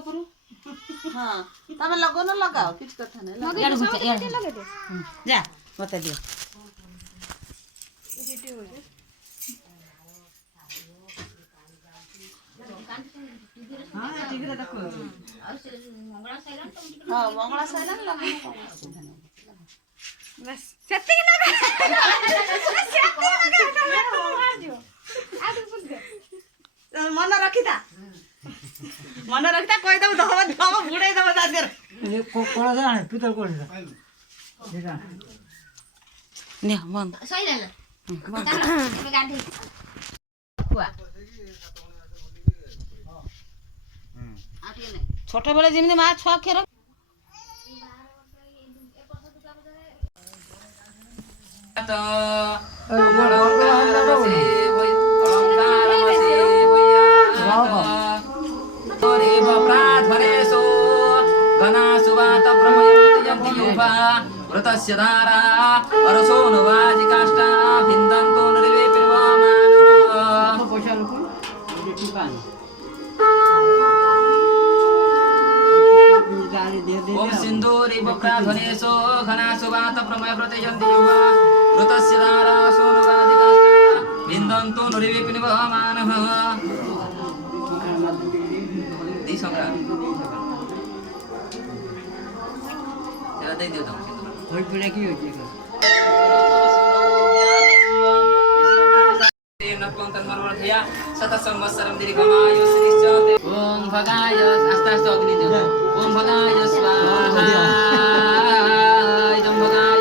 ଉପରୁ ହଁ ତମେ ଲଗଉନ ଲଗାଅ କିଛି କଥା ନାହିଁ ଯା ମତେ ଦିଅ ହଁ ଟିଭିରେ ଦେଖ ହଁ ମଙ୍ଗଳା ସଇଲାଣି ଲଗେଇଲେ କଣ ଅସୁବିଧା ନାହିଁ ମନେ ରଖିଥା କହିଦବୁ ଦବ ବୁଡେଇ ଦବ ତା ଦେହରେ ନିଅ ବନ୍ଦ ଛୋଟ ବେଳେ ଯେମିତି ମା ଛୁଆ କ୍ଷୀର वृतस्य धारा अरसो नवाजि काष्ठा भिन्दन्तो नरिवे ओम सिंधूरि बप्राध्वनेशो घनासु वात प्रमय प्रत्ययन्ति युवा वृतस्य धारा अरसो नवाजि काष्ठा भिन्दन्तो नरिवे पिन्वमानः दी संग्राम चला दे दियो तुम होई पड़े की होई ओम भगाय आस्ते आस्ते अग्नि दे ओम भगाय स्वाहा इदं भगाय